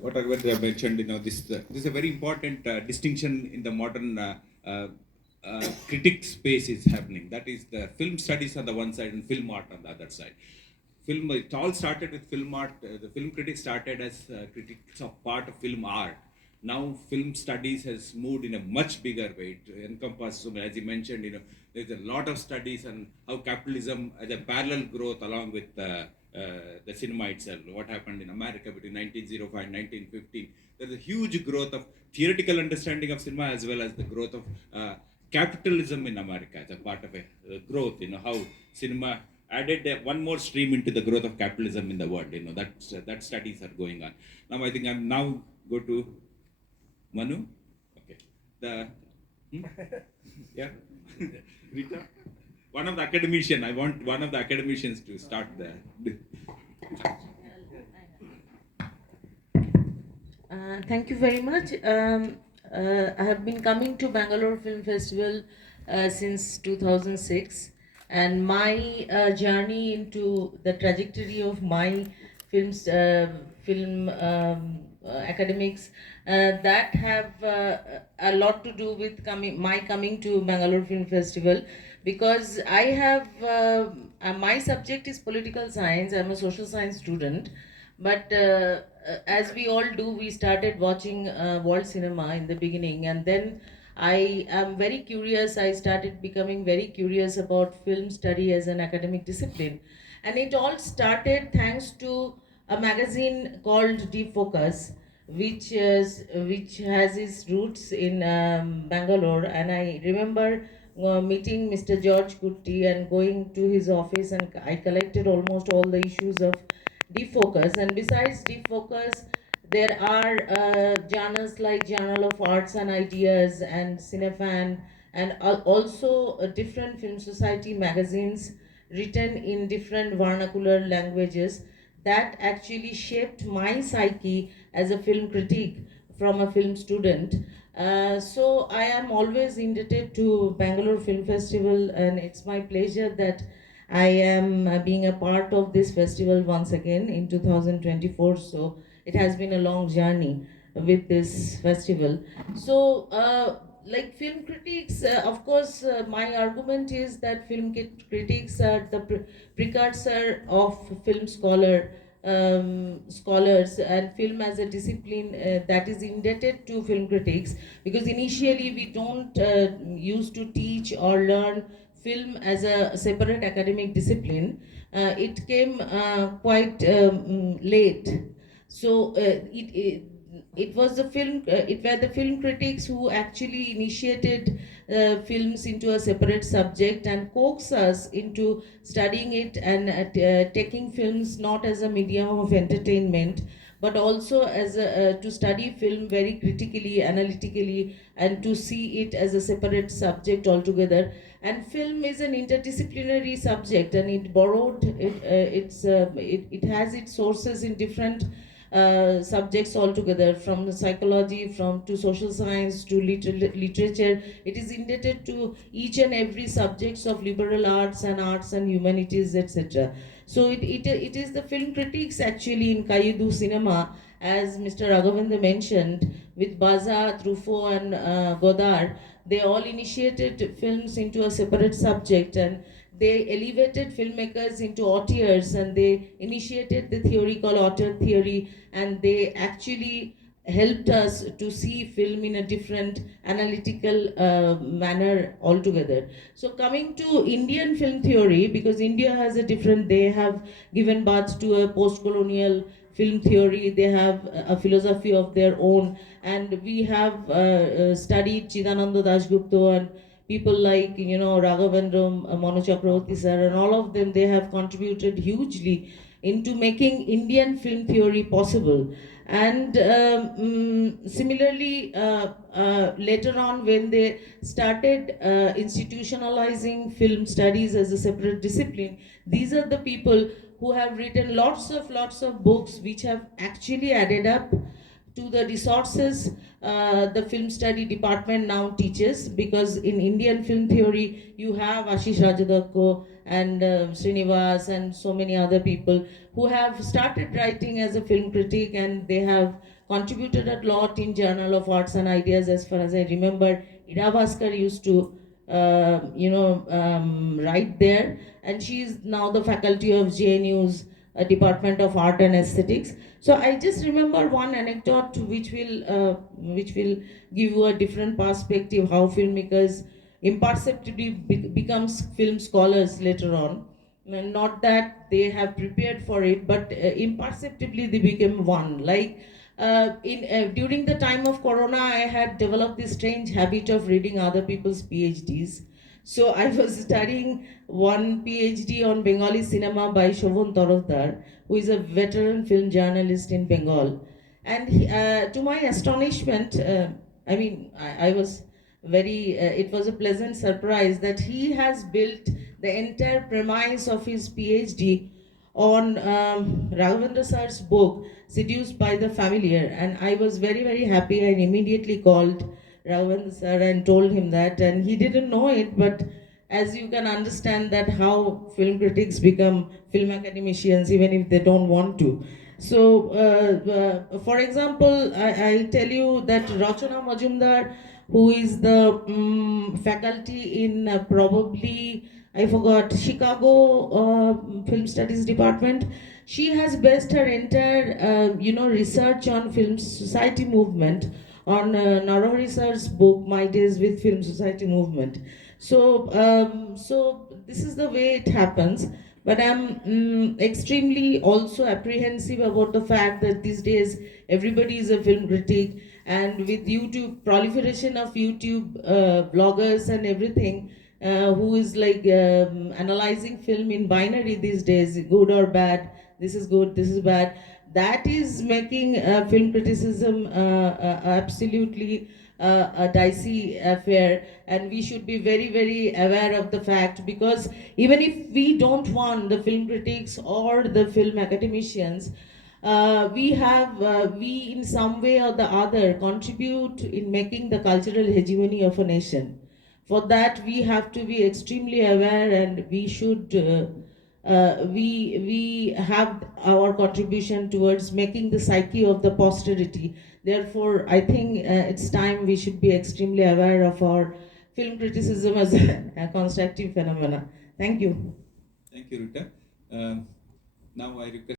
what Raghavendra mentioned, this is a very important distinction in the modern critic space is happening. That is the film studies on the one side and film art on the other side. It all started with film art. The film critics started as critics of part of film art. Now film studies has moved in a much bigger way to encompass, so as you mentioned, there's a lot of studies on how capitalism as a parallel growth along with the cinema itself. What happened in America between 1905 and 1915. There's a huge growth of theoretical understanding of cinema as well as the growth of capitalism in America as a part of a growth. How cinema added one more stream into the growth of capitalism in the world. That studies are going on. Now I think I'm now go to Manu. Okay. Yeah. Rita. One of the academicians. I want one of the academicians to start the. Thank you very much. I have been coming to Bangalore Film Festival since 2006, and my journey into the trajectory of my film academics that have a lot to do with my coming to Bangalore Film Festival, because I have my subject is political science. I'm a social science student, but as we all do, we started watching world cinema in the beginning, and then I am very curious. I started becoming very curious about film study as an academic discipline, and it all started thanks to a magazine called Deep Focus, which has its roots in Bangalore. And I remember meeting Mr. George Kutti and going to his office, and I collected almost all the issues of Deep Focus. And besides Deep Focus, there are journals like Journal of Arts and Ideas and Cinefan, and also different film society magazines written in different vernacular languages that actually shaped my psyche as a film critic from a film student. So I am always indebted to Bangalore Film Festival, and it's my pleasure that I am being a part of this festival once again in 2024. So it has been a long journey with this festival. So like film critics, of course, my argument is that critics are the precursor of film scholars, and film as a discipline that is indebted to film critics, because initially we don't used to teach or learn film as a separate academic discipline. It came quite late. So it was the it were the film critics who actually initiated films into a separate subject and coaxed us into studying it and taking films not as a medium of entertainment, but also as to study film very critically, analytically, and to see it as a separate subject altogether. And film is an interdisciplinary subject, and it borrowed it has its sources in different subjects altogether, from the psychology, from to social science to literature. It is indebted to each and every subjects of liberal arts and humanities, etc. So it is the film critics actually in Kayudu cinema, as Mr. Raghavendra mentioned, with Baza, Truffaut, and Godard. They all initiated films into a separate subject, and they elevated filmmakers into auteurs, and they initiated the theory called auteur theory, and they actually helped us to see film in a different analytical manner altogether. So coming to Indian film theory, because India has a different, they have given birth to a post-colonial film theory, they have a philosophy of their own, and we have studied Chidananda Dasgupta and people like Raghavendra, Manu Chakravarthy sir, and all of them, they have contributed hugely into making Indian film theory possible. And similarly, later on, when they started institutionalizing film studies as a separate discipline, these are the people who have written lots of books which have actually added up to the resources the film study department now teaches, because in Indian film theory you have Ashish Rajadakko and Srinivas and so many other people who have started writing as a film critic, and they have contributed a lot in Journal of Arts and Ideas. As far as I remember, Ira Bhaskar used to write there, and she is now the faculty of JNU's Department of Art and Aesthetics. So I just remember one anecdote which will give you a different perspective how filmmakers imperceptibly becomes film scholars later on. And not that they have prepared for it, but imperceptibly they became one. Like during the time of Corona, I had developed this strange habit of reading other people's PhDs. So I was studying one PhD on Bengali cinema by Shobhan Tarafdar, who is a veteran film journalist in Bengal. And to my astonishment, I was it was a pleasant surprise that he has built the entire premise of his PhD on Raghavendra sir's book, Seduced by the Familiar. And I was very, very happy and immediately called Raghavendra sir and told him that. And he didn't know it, but as you can understand that how film critics become film academicians even if they don't want to. So, for example, I tell you that Rachana Majumdar, who is the faculty in probably, I forgot, Chicago Film Studies Department, she has based her entire, research on film society movement on Narahari sir's book, My Days with Film Society Movement. So this is the way it happens. But I'm extremely also apprehensive about the fact that these days everybody is a film critic, and with YouTube proliferation of YouTube bloggers and everything, who is like analyzing film in binary these days, good or bad, this is good, this is bad. That is making film criticism absolutely a dicey affair, and we should be very, very aware of the fact, because even if we don't want the film critics or the film academicians, we in some way or the other contribute in making the cultural hegemony of a nation. For that, we have to be extremely aware, and we should. We have our contribution towards making the psyche of the posterity. Therefore, I think it's time we should be extremely aware of our film criticism as a constructive phenomena. Thank you. Thank you, Rita. Now I request